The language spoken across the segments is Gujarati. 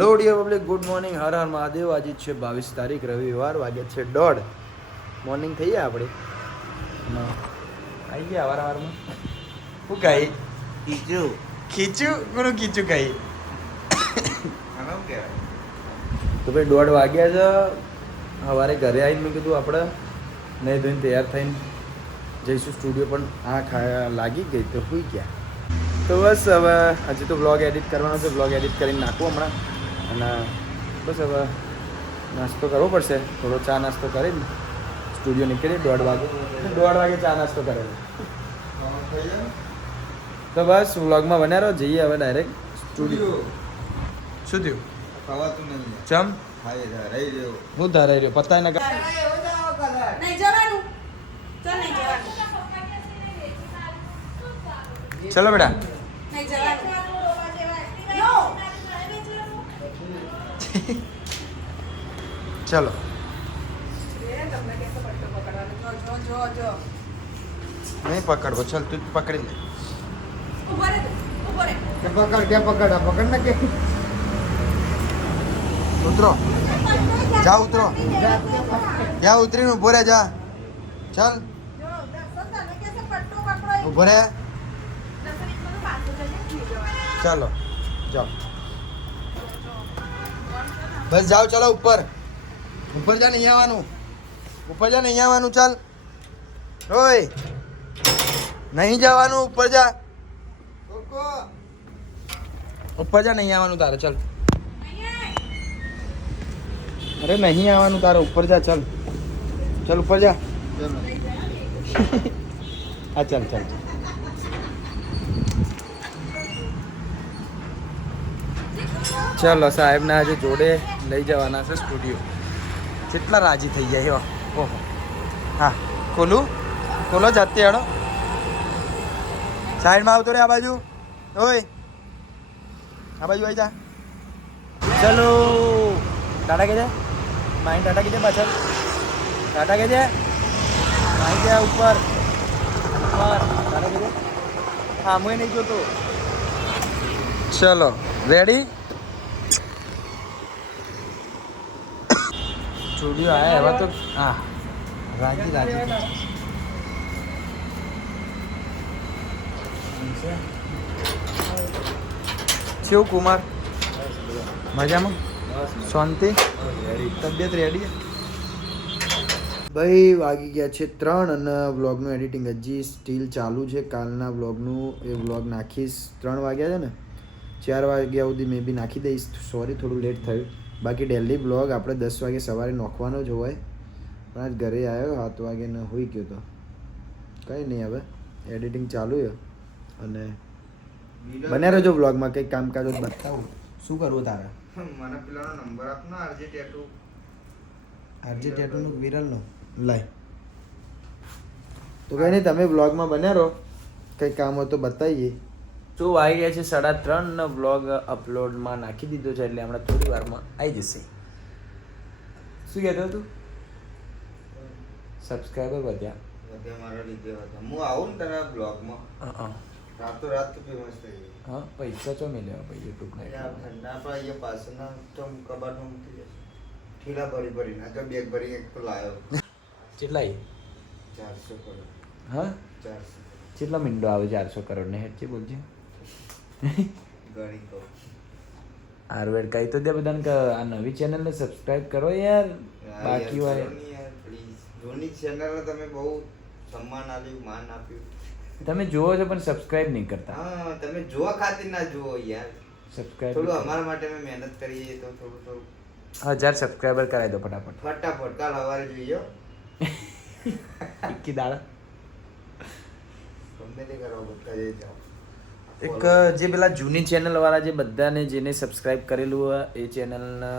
Hello dear public, good morning. હર હર મહાદેવ. આજે છે 22 તારીખ, રવિવાર. વાગે છે 1:30. મોર્નિંગ થઈ ગયા આપણે. આવી ગયા વારમાં. શું કહી ખીચું ખીચું કોનું ખીચું કહી તો ભાઈ 1:30 વાગ્યા છે. સવારે ઘરે આવીને મેં કીધું આપણે નહીં ધોઈને તૈયાર થઈને જઈશું સ્ટુડિયો, પણ આ લાગી ગઈ તો સુઈ ગયા. તો બસ હવે હજી તો બ્લોગ એડિટ કરવાનો છે. બ્લોગ એડિટ કરીને નાખું હમણાં. અને બસ હવે નાસ્તો કરવો પડશે. થોડો ચા નાસ્તો કરીને સ્ટુડિયો નીકળીએ 1:30 વાગે. 1:30 વાગે ચા નાસ્તો કરેલો. તો બસ વ્લોગમાં બન્યા રહો. જઈએ હવે ડાયરેક્ટ સ્ટુડિયો. શું થયું? ખવાતું નહીં. ચમ રહી રહ્યો. હું ધરાઈ રહ્યો પતાય ના ચલો બેટા. ચલો નહીં પકડવો. ચલ તું પકડી લે. પકડ ને કે ઉતરો. જા ઉતરો. જા ઉતરીને ઉભો રહે. જા ચાલ ઉભો રહે. ચાલો જાઓ. બસ જાઓ. ચાલો ઉપર. ઉપર જા. નહીં આવવાનું. ઉપર જા. નહીં આવવાનું. ચાલ ઓય નહીં જવાનું. ઉપર જા. ઉપર જા. નહીં આવવાનું તારે. ચાલ. અરે નહીં આવવાનું તારે. ઉપર જા. ચાલ ચાલ ઉપર જા. હા ચાલ ચાલ. ચાલો સાહેબને આજે જોડે લઈ જવાના છે સ્ટુડિયો. કેટલા રાજી થઈ જાય. ઓહો. હા ખોલું. ખોલો જાતે. હેડો સાઈડમાં આવતો રે. આ બાજુ. ઓય આ બાજુ આવી જા. ચલો ટાટા કે છે. માઇન્ડ ટાટા કે છે. પાછળ ટાટા કે છે. માઇન્ડ છે ઉપર. ટાટા કે છે. હા હું નહીં જોતો. ચલો રેડી. સ્ટુડિયો આયા એવા તો. હા રાજી રાજી. શિવ કુમાર મજામાં? શાંતિ? તબિયત રેડી? ભાઈ વાગી ગયા છે 3 અને વ્લોગનું એડિટિંગ હજી સ્ટીલ ચાલુ છે. કાલના વ્લોગનું એ વ્લોગ નાખીશ. 3 વાગ્યા છે ને, 4 વાગ્યા સુધી મેં બી નાખી દઈશ. સોરી થોડું લેટ થયું. બાકી ડેલી બ્લોગ આપણે 10 વાગે સવારે નાખવાનો જ હોય. પણ આજ ઘરે આવ્યો 7 વાગે ને હોઈ ગયો તો. કંઈ નહીં, હવે એડિટિંગ ચાલુ છે. અને બન્યા રહેજો બ્લોગમાં. કંઈક કામકાજ બતાવું. શું કરવું તારે? મને પેલાનો નંબર આપ ને. આરજે ટેટુનો વિરલનો લાય. તો કંઈ નહીં, તમે બ્લોગમાં બન્યા રહો. કંઈક કામ હોય તો બતાવીએ. તો આવી ગયા છે 3:30 નો બ્લોગ અપલોડમાં નાખી દીધો છે. એટલે હમણાં થોડી વારમાં આવી જશે. શું કહેતો તું? સબસ્ક્રાઈબર વધ્યા મારા લીધે હતા. હું આવું ને તારા બ્લોગમાં. રાતો રાત તો ફેમસ થઈ ગઈ. હા પૈસા ચો મેળવ્યા ભાઈ યુટ્યુબના. ઠંડા પણ અહીંયા પાછળના તો કબાટમાં મૂકી જશે. ઠીલા ભરી ભરીને તો બેગ ભરી એક તો લાવ્યો. કેટલા 400 કરોડ. હા 400. કેટલા મિંડો આવે 400 કરોડ ને? હેડ છે બોલજે. ગણી કહું. આરવેડ કઈ તો દે બધાને કે આ નવી ચેનલને સબસ્ક્રાઇબ કરો યાર. બાકી હોય પ્લીઝ. જૂની ચેનલને તમે બહુ સન્માન આપ્યું, માન આપ્યું. તમે જુઓ છો પણ સબસ્ક્રાઇબ નહીં કરતા. હા તમે જોવા ખાतिर ના જુઓ યાર. સબસ્ક્રાઇબ થોડું અમારા માટે અમે મહેનત કરીએ તો થોડું 1000 સબસ્ક્રાઇબર કરાવી દો ફટાફટ. ફટાફટ કાલ સવારે જોઈએ. ઇક્કી દાડા ગમે તે કરો બધા જઈ જાઓ. એક જે પેલા જૂની ચેનલ વાળા જે બધાને જેને સબસ્ક્રાઇબ કરેલું હોય એ ચેનલને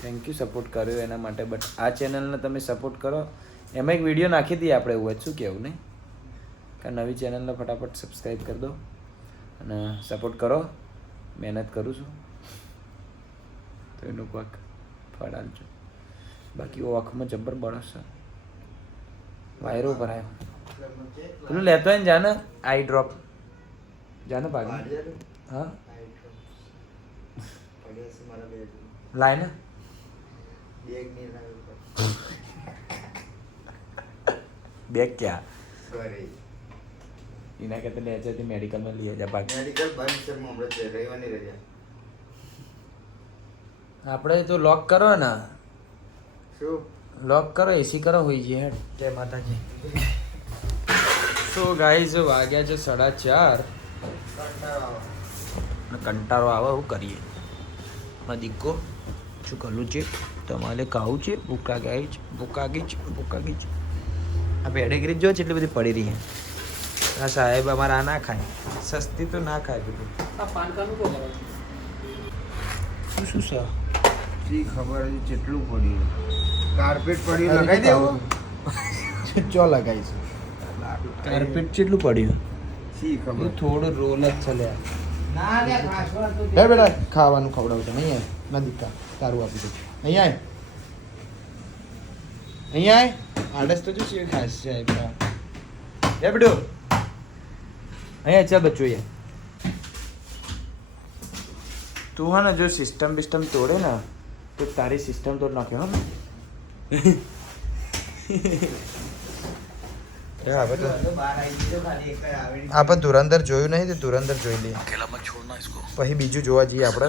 થેન્ક યુ સપોર્ટ કર્યો એના માટે. બટ આ ચેનલને તમે સપોર્ટ કરો. એમાં એક વિડીયો નાખી દઈએ આપણે. એવું જ શું કહેવું નહીં? કે નવી ચેનલને ફટાફટ સબસ્ક્રાઈબ કરી દો અને સપોર્ટ કરો. મહેનત કરું છું તો એનું કોઈક ફળ આપજો. બાકી આંખમાં જબ્બર બળસ છે. વાયરો ભરાયો. પેલું લેતો હોય ને જાને આઈ ડ્રોપ જાને ભાગ. હા પડ્યા છે મારા બેગ લાય ને નહીં લાવ્યો બેગ ક્યાં ઘરે એના કરતા લે છે મેડિકલમાં લઈ જા બાકી મેડિકલ બંધ છે હમણાં છે રવિવારની રજા આપણે તો લોક કરો ને શું લોક કરો એસી કરો હોઈ જઈએ હેડ જય માતાજી તો ગાઈઝ વાગ્યા છે 4:30 કંટાળો આવે શું કરીએ માં દીકો શું કરવું છે તમારે ખાવું છે ભૂખ લાગી છે આ પેડિગ્રી જો એટલી બધી પડી રહી છે આ સાહેબ અમારા આ ના ખાય સસ્તી તો ના ખાય બધું શું છે શી ખબર હજી કેટલું પડ્યું કાર્પેટ પડ્યું લગાવી દેવું ચો લગાવીશું કાર્પેટ કેટલું પડ્યું શી ખબર થોડું રોલ જ ચલે ના લે ખાસવા તો હે બેટા ખાવાનું ખવડાવતો નહીં ના દીકા તારું આપી દઉં અહીંયા આય આડસ તો જો છે ખાસ છે હે બેડો અહીંયા ચાલ બચ્ચો એ તું હા ને જો સિસ્ટમ બિસ્ટમ તોડે ને તો તારી સિસ્ટમ તોડ નાખ્યો હા આપણે ધુરંધર જોયું નહીં તો ધુરંધર જોઈ લઈએ પછી બીજું જોવા જઈએ આપણે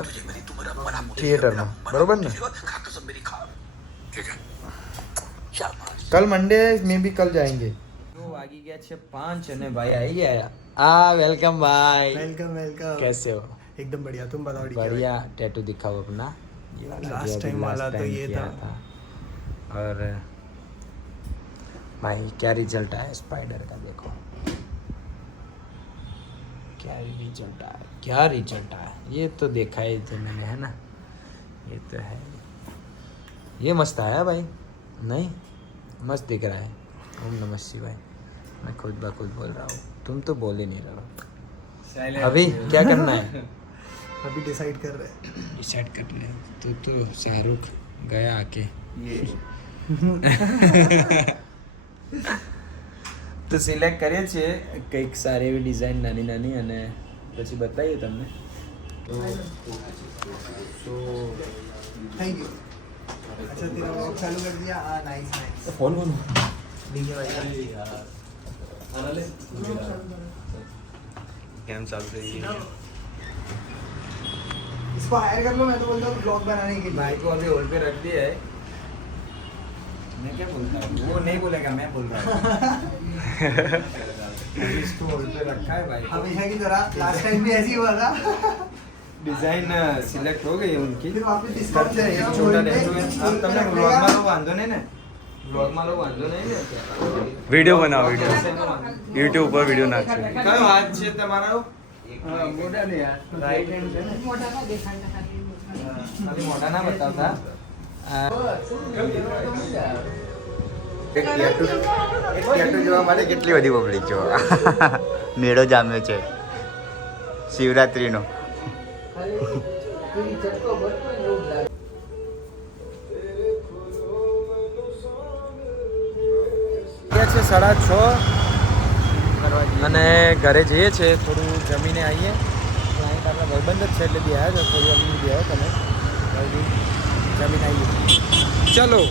થિયેટરમાં બરોબર ને કલ મંડે મે બી કલ જાएंगे तो वागी गया છે 5 અને ભાઈ આવી ગયા આ વેલકમ ભાઈ वेलकम वेलकम कैसे हो एकदम बढ़िया तुम बताओ बढ़िया टैटू दिखाओ अपना लास्ट जो टाइम अभी वाला last तो time ये किया था और भाई क्या रिजल्ट आया स्पाइडर का देखो क्या रिजल्ट आया ये तो देखा ही थे मैंने है ना ये तो है ये मस्त आया भाई नहीं मस्त दिख रहा है ओम नमः शिवाय मैं खुद ब खुद बोल रहा हूँ तुम तो बोल ही नहीं रहे हो अभी क्या करना है अभी डिसाइड कर रहे हैं डिसाइड कर ले तो शाहरुख गया आके તો સિલેક્ટ કરીએ છીએ કંઈક સારી એવી ડિઝાઇન નાની નાની અને પછી બતાવીએ તમને थैंक यू अच्छा तेरा व्लॉग चालू कर दिया नाइस नाइस ફોન ફોન કેમ ચાલુ થઈ इसको हायर कर लो मैं तो बोलता हूँ ब्लॉग बनाने के लिए भाई को अभी होल्ड पे रख दिया है मैं क्या बोलता हूँ वो नहीं बोलेगा मैं बोल रहा हूँ अभी इसको होल्ड पे रखा है भाई को हमेशा की तरह लास्ट टाइम भी ऐसे ही हुआ था डिजाइन सिलेक्ट हो गई उनकी फिर वापस डिस्काउंट एक छोटा रेस्टोरेंट अब તમને વ્લોગમાં લો વાંધો નહીં ને વ્લોગમાં લો વાંધો નહીં ને વિડિયો બનાવો વિડિયો યુટ્યુબ પર વિડિયો નાખશે કયો હાથ છે તમારો મોટા ને યાર રાઈટ હેન્ડ છે ને ખાલી મોઢા ના બતાવતા એક ટેટુ જોવા માટે કેટલી બધી પબ્લિક જો મેળો જામ્યો છે શિવરાત્રીનો છે 6:30 અને ઘરે જઈએ છે થોડું જમીને આવીએ ક્લાયન્ટ આપણા ભાઈબંધ જ છે એટલે બી આવ્યા છે થોડું અમને બી આવ્યો તમે જમીને આવીએ ચલો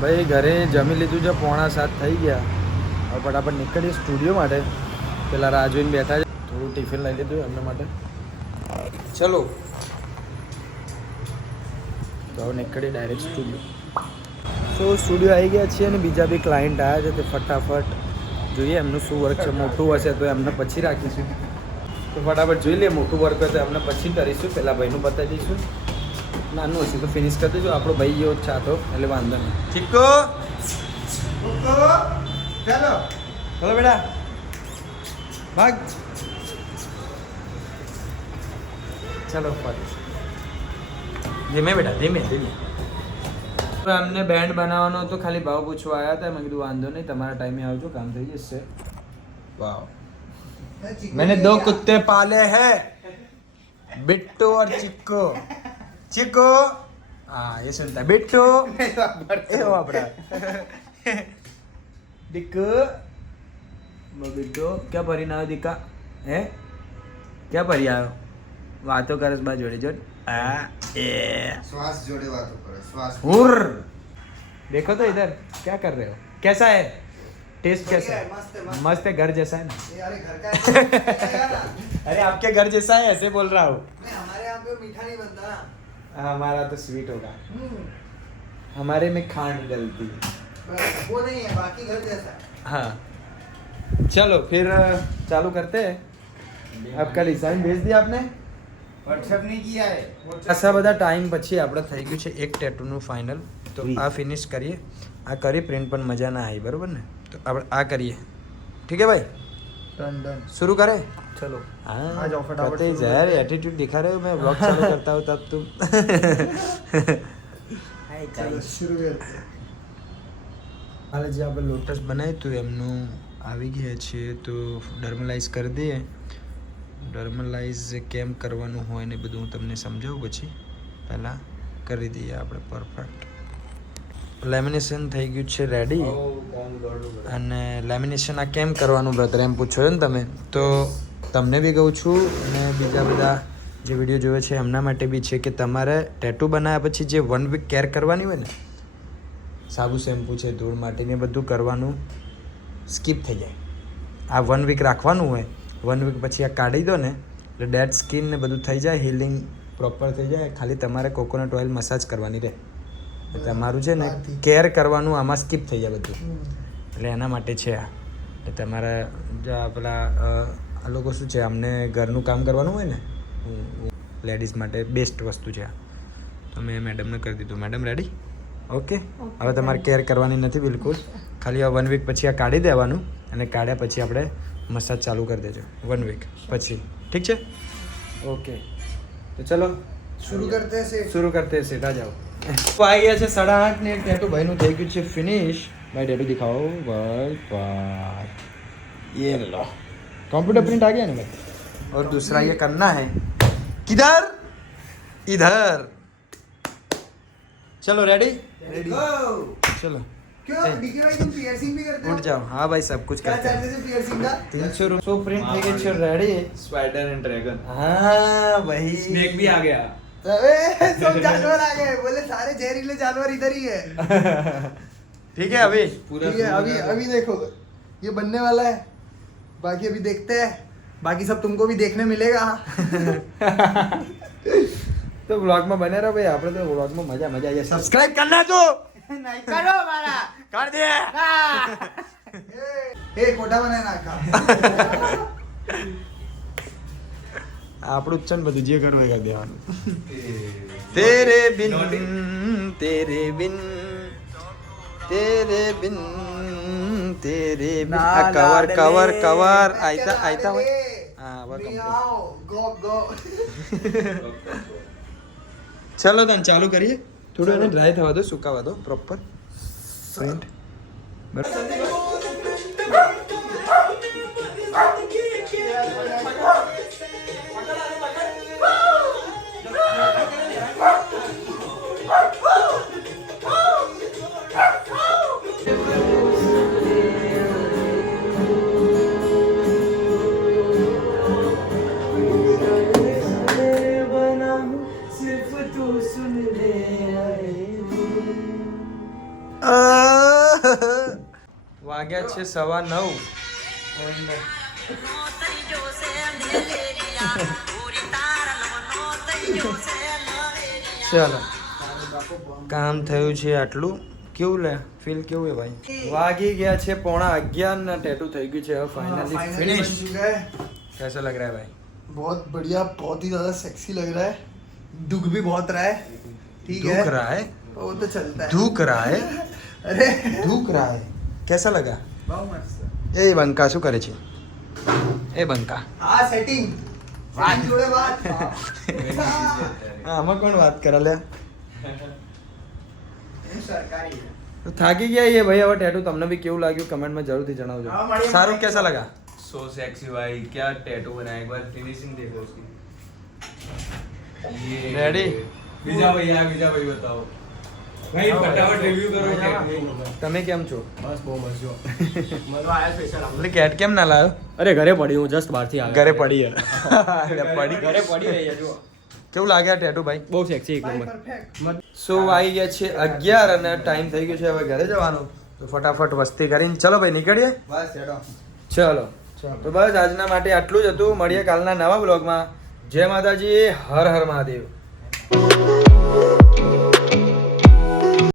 ભાઈ ઘરે જમી લીધું છે 6:45 થઈ ગયા હવે ફટાફટ નીકળીએ સ્ટુડિયો માટે પેલા રાહ જોઈને બેઠા છે થોડું ટિફિન લઈ લીધું એમના માટે ચલો તો હવે નીકળીએ ડાયરેક્ટ સ્ટુડિયો સો સ્ટુડિયો આવી ગયા છીએ અને બીજા બી ક્લાયન્ટ આવ્યા છે તે ફટાફટ જોઈએ એમનું શું વર્ક છે મોટું હશે તો એમને પછી રાખીશું તો ફટાફટ જોઈ લઈએ મોટું વર્ક હોય તો એમને પછી કરીશું પહેલાં ભાઈનું બતાવી દઈશું નાનું હશે તો ફિનિશ કરી દઈશું આપણો ભાઈ જેવો જ ચાતો એટલે વાંધો નહીં ઠીકો ચાલો ચલો બેટા ભાગ ચલો ધીમે બેટા ધીમે ધીમે અમને બેન્ડ બનાવવાનો હતો ખાલી ભાવ પૂછવા આવ્યા હતા મેં કીધું વાંધો નહીં તમારા ટાઈમે આવજો કામ થઈ જશે વાવ मैंने 2 कुत्ते पाले हैं बिट्टू और चिक्को चिक्को हाँ ये सुनता है बिट्टू ए वापरा डिक्कू બબીટો ક્યાં ભરીને આવ્યો દીકા હે ક્યાં ભરી આવ્યો વાતો કરે બા જોડે જોડ આ એ श्वास जोड़े बातों करे श्वास हुर देखो तो इधर क्या कर रहे हो कैसा है टेस्ट कैसा है मस्त है, मस्त है घर जैसा है ना ये अरे घर का है ना। अरे आपके घर जैसा है ऐसे बोल रहा हूँ नहीं, हमारे यहाँ पे मीठा नहीं बनता ना। हमारा तो स्वीट होगा हम्म, हमारे में खांड डलती है बस वो नहीं है, बाकी घर जैसा है। हाँ चलो फिर चालू करते हैं आपका डिजाइन भेज दिया आपने व्हाट्सएप नहीं किया है આશા બધા ટાઈમ પછી આપણે થઈ ગયું છે એક ટેટુનું ફાઇનલ તો આ ફિનિશ કરીએ આ કરી પ્રિન્ટ પણ મજા ના આવી બરોબર ને તો આપણે આ કરીએ ઠીક है भाई डन डन शुरू करें चलो हाँ आ जाओ फटाफट कहते शुरू यार करते हैं। एटीट्यूड दिखा रहे हो मैं व्लॉग चालू करता हूँ तब तुम चलो शुरू करते हैं। હાલ જે આપણે લોટસ બનાવ્યું હતું એમનું આવી ગયા છે તો ડર્મલાઇઝ કરી દઈએ ડર્મલાઇઝ કેમ કરવાનું હોય ને બધું હું તમને સમજાવું પછી પહેલાં કરી દઈએ આપણે પરફેક્ટ લેમિનેશન થઈ ગયું છે રેડી અને લેમિનેશન આ કેમ કરવાનું બ્રધર એમ પૂછો છો ને તમે તો તમને બી કહું છું અને બીજા બધા જે વિડીયો જોવે છે એમના માટે બી છે કે તમારે ટેટુ બનાવ્યા પછી જે 1 વીક કેર કરવાની હોય ને સાબુ શેમ્પૂ છે ધૂળ માટીને બધું કરવાનું સ્કીપ થઈ જાય આ 1 વીક રાખવાનું હોય 1 વીક પછી આ કાઢી દો ને એટલે ડેડ સ્કિન ને બધું થઈ જાય હીલિંગ પ્રોપર થઈ જાય ખાલી તમારે કોકોનટ ઓઇલ મસાજ કરવાની રહે તમારું છે ને કેર કરવાનું આમાં સ્કીપ થઈ જાય બધું એટલે એના માટે છે આ એટલે તમારે જો પેલા આ લોકો શું છે અમને ઘરનું કામ કરવાનું હોય ને લેડીઝ માટે બેસ્ટ વસ્તુ છે આ તો મેં મેડમને કરી દીધું મેડમ રેડી ઓકે હવે તમારે કેર કરવાની નથી બિલકુલ ખાલી આ 1 વીક પછી આ કાઢી દેવાનું અને કાઢ્યા પછી આપણે મસાજ ચાલુ કરી દેજો 1 વીક પછી ઠીક છે ઓકે તો ચલો शुरू करते हैं से शुरू करते हैं सीधा जाओ तो आ गया છે 8:30 ને ટેટુ ભાઈનું થઈ ગયું છે ફિનિશ ભાઈ ટેટુ દિખાઓ ભાઈ ભાઈ ये लो कंप्यूटर प्रिंट आ गया ना भाई और दूसरा ये करना है किधर इधर चलो रेडी रेडी चलो क्यों डीके भाई तुम पियर्सिंग भी करते हो उठ जाओ हाँ भाई सब कुछ क्या करते हैं चार्जेस है पियर्सिंग का 300 रुपये प्रिंट થઈ ગઈ છે રેડી स्पाइडर एंड ड्रैगन हाँ भाई स्नेक भी आ गया अबे सब जानवर आ गए बोले सारे जहरीले जानवर इधर ही है ठीक है अभी पूरा ठीक है अभी अभी देखो ये बनने वाला है बाकी अभी देखते हैं बाकी सब तुमको भी देखने मिलेगा तो व्लॉग में बने रहो भाई આપણે તો વ્લોગ માં મજા મજા આવી સબસ્ક્રાઇબ करना तो नहीं करो मारा कर दे ए कोटा बनाए ना का આપણું જ છે ને બધું જે કરવું એ કરી દેવાનું તેરે બિન તેરે બિન તેરે બિન તેરે બિન આ કવર કવર કવર આઈતા આઈતા હોય હા હવે complete. गो गो ચલો તને ચાલુ કરીએ થોડું એને ડ્રાય થવા દો સુકાવા દો પ્રોપર પ્રિન્ટ વાગ્યા છે 9:15 ચાલો કામ થયું છે આટલું કેવું લે ફીલ કેવું હે ભાઈ વાગી ગયા છે 11:15 ના ટેટુ થઈ ગયું છે હવે ફાઇનલી फाइनली ફિનિશ बन चुका है कैसा लग रहा है भाई बहुत बढ़िया बहुत ही ज्यादा सेक्सी लग रहा है दुख भी बहुत रहा है ठीक है दुख रहा है वो तो चलता है दुख रहा है अरे दुख रहा है कैसा लगा બહુ મસ્ત એ બંકા શું કરે છે એ બંકા આ સેટિંગ વાત જોડે વાત હા આમાં કોણ વાત કરે લે એ સરકારી છે તો થાકી ગયા ये भाई હવે ટેટુ તમને બી કેવું લાગ્યું કમેન્ટમાં જરૂરથી हाँ, જણાવજો बढ़िया, સારું बढ़िया। कैसा लगा सो सेक्सी भाई क्या टैटू बनाया एक बार फिनिशिंग देखो उसकी ये Ready? विजा भाई बताओ ભાઈ ફટાફટ રિવ્યુ કરો tattoo. તમે કેમ છો? બસ બહુ મસ્ત જો મને આયા સ્પેશિયલ એટલે કેટ કેમ ના લાવ્યો? અરે ઘરે પડી હું જસ્ટ બહારથી આવ્યો ઘરે પડી પડી ઘરે પડી રહી છે જો કેવું લાગે આ ટેટુ ભાઈ? બહુ સેક્સી એક ભાઈ નંબર પરફેક્ટ. સો આવી ગયા છે 11 અને ટાઈમ થઈ ગયો છે હવે ઘરે જવાનો. તો ફટાફટ વસ્તી કરીને ચલો ભાઈ નીકળીએ. બસ હેડો. ચલો તો બસ આજના માટે આટલું જ હતું. મળીએ કાલના નવા બ્લોગમાં. જય માતાજી, હર હર મહાદેવ.